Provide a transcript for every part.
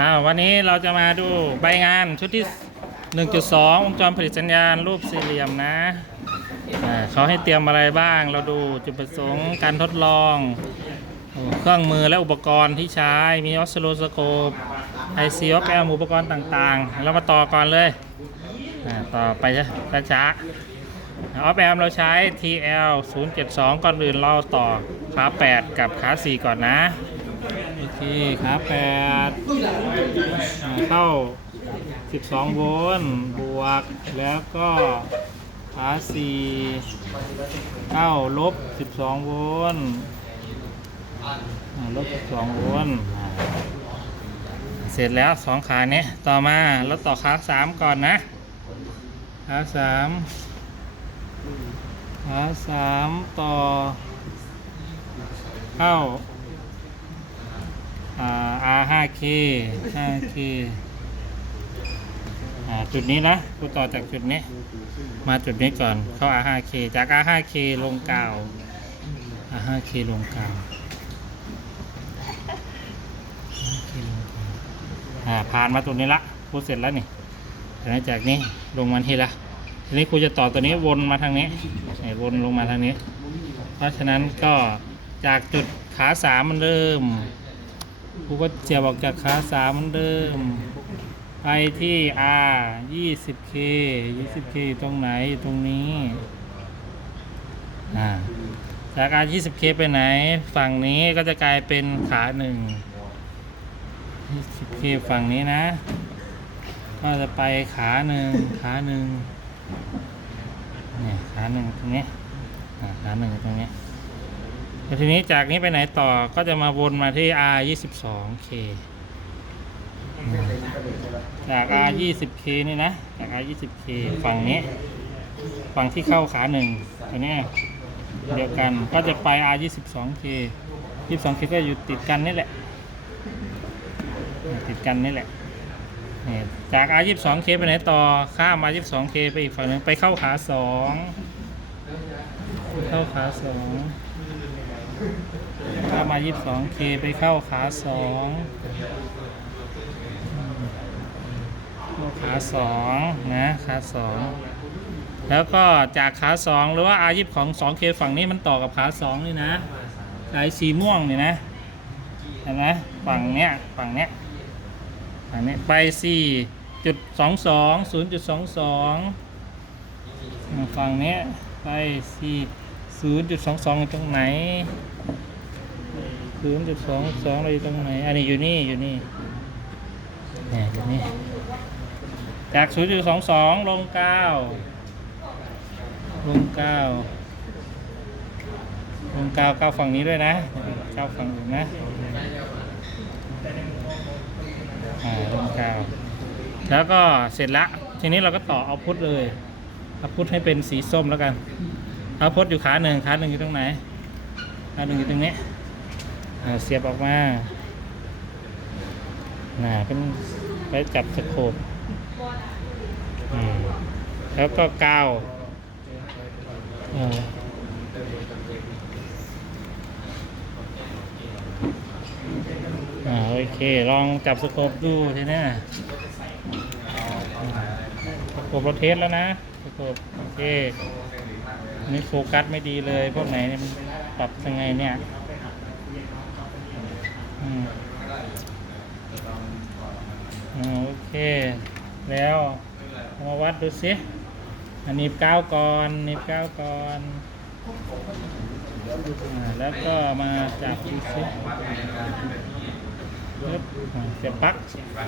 อ่าวันนี้เราจะมาดูใบงานชุดที่ 1.2 วงจรผลิตสัญญาณรูปสี่เหลี่ยมนะอ่าเขาให้เตรียมอะไรบ้าง เราดูจุดประสงค์การทดลอง เครื่องมือและอุปกรณ์ที่ใช้มีออสโลสโคปไอซีออฟแอลอุปกรณ์ต่างๆ เรามาต่อก่อนเลยอ่าต่อไปช้าออฟแอมเราใช้ TL 072 ก่อนอื่นเราต่อขา 8 กับขา 4 ก่อนนะ อเคขาแปดอ่าเข้า 12 โวลต์บวก แล้วก็ขา4เข้าลบ 12 โวลต์ลบ 12 โวลต์เสร็จแล้ว2ขาเนี้ยต่อมาแล้วต่อขา3ก่อนนะขา3ขา3ต่อ เข้า R 5K 5K อ่าจุดนี้นะกูต่อจากจุดนี้ มาจุดนี้ก่อนเข้า R 5K จาก R 5K ลงกาว R 5K ลงกาว 5K ลงกาวอ่าผ่านมาตรงนี้ละกูเสร็จแล้วนี่หลังจากนี้ลงมาที่ละทีนี้กูจะต่อตัวนี้วนมาทางนี้วนลงมาทางนี้ เพราะฉะนั้นก็จากจุดขาสามมันเริ่ม ครูก็เจียบออกจากขาสามเหมือนเดิม ไปที่ R 20K 20K ตรงไหนตรงนี้อ่าจาก R 20K ไปไหน ฝั่งนี้ก็จะกลายเป็นขาหนึ่ง 20K ฝั่งนี้นะ ก็จะไปขาหนึ่งขาหนึ่งเนี่ยขาหนึ่งตรงนี้อ่าขาหนึ่งตรงนี้ แล้วทีนี้จากนี้ไปไหนต่อก็จะมาวนมาที่ R 22 K อืมจาก R 20 K นี่นะ จาก R 20 K ฝั่งนี้ ฝั่งที่เข้าขาหนึ่งตัวนี้เดียวกันก็จะไป R 22 K 22 K ก็อยู่ติดกันนี่แหละ ติดกันนี่แหละนี่จาก R 22 K ไปไหนต่อ ข้าม R 22 K ไปอีกฝั่งหนึ่งไปเข้าขาสอง เข้าขาสอง เข้ามา 22K ไปเข้าขา2เข้าขา2นะขา2แล้วก็จากขา2หรือว่า R 20ของ 2K ฝั่งนี้มันต่อกับขา2นี่นะสายสีม่วงนี่นะเห็นไหมฝั่งเนี้ยฝั่งเนี้ยฝั่งนี้ไป 4.22 0.22 ฝั่งเนี้ยไป 4 0.22อยู่ตรงไหน ศูนย์จุดสองสองอะไรอยู่ตรงไหน อันนี้อยู่นี่อยู่นี่เนี่ยอยู่นี่ จากศูนย์จุดสองสองลงเก้าลงเก้าลงเก้าเก้าฝั่งนี้ด้วยนะเก้าฝั่งอื่นนะอ่าลงเก้าแล้วก็เสร็จละทีนี้เราก็ต่อเอาพุทเลยเอาพุทให้เป็นสีส้มแล้วกันเอาพุทอยู่ขาหนึ่งขาหนึ่งอยู่ตรงไหนขาหนึ่งอยู่ตรงนี้ เสียบออกมาน่าเป็นไว้จับสโคปแล้วก็กาวอออ่าโอเค ลองจับสโคปดูทีนี้สโคปเราเทสแล้วนะสโคปโอเคอันนี่โฟกัสไม่ดีเลย พวกไหนปรับยังไงเนี่ย อืมอ่าโอเค แล้วเอามาวัดดูสิอันนี้ก้าวก่อนนี่ก้าวก่อน แล้วก็มาจับดูสิเสียบปลั๊ก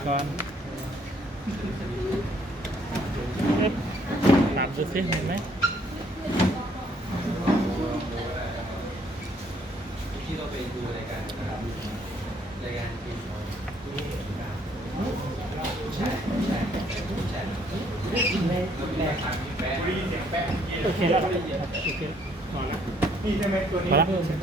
ก่อนปึ๊บปรับดูสิเห็นไหมที่เราไปดูรายการรายการที่ใช่แรกครับแปะ โอเคแล้วเหรอโอเคพอแล้วนี่ใช่ไหมตัวนี้พอแล้วสต็อป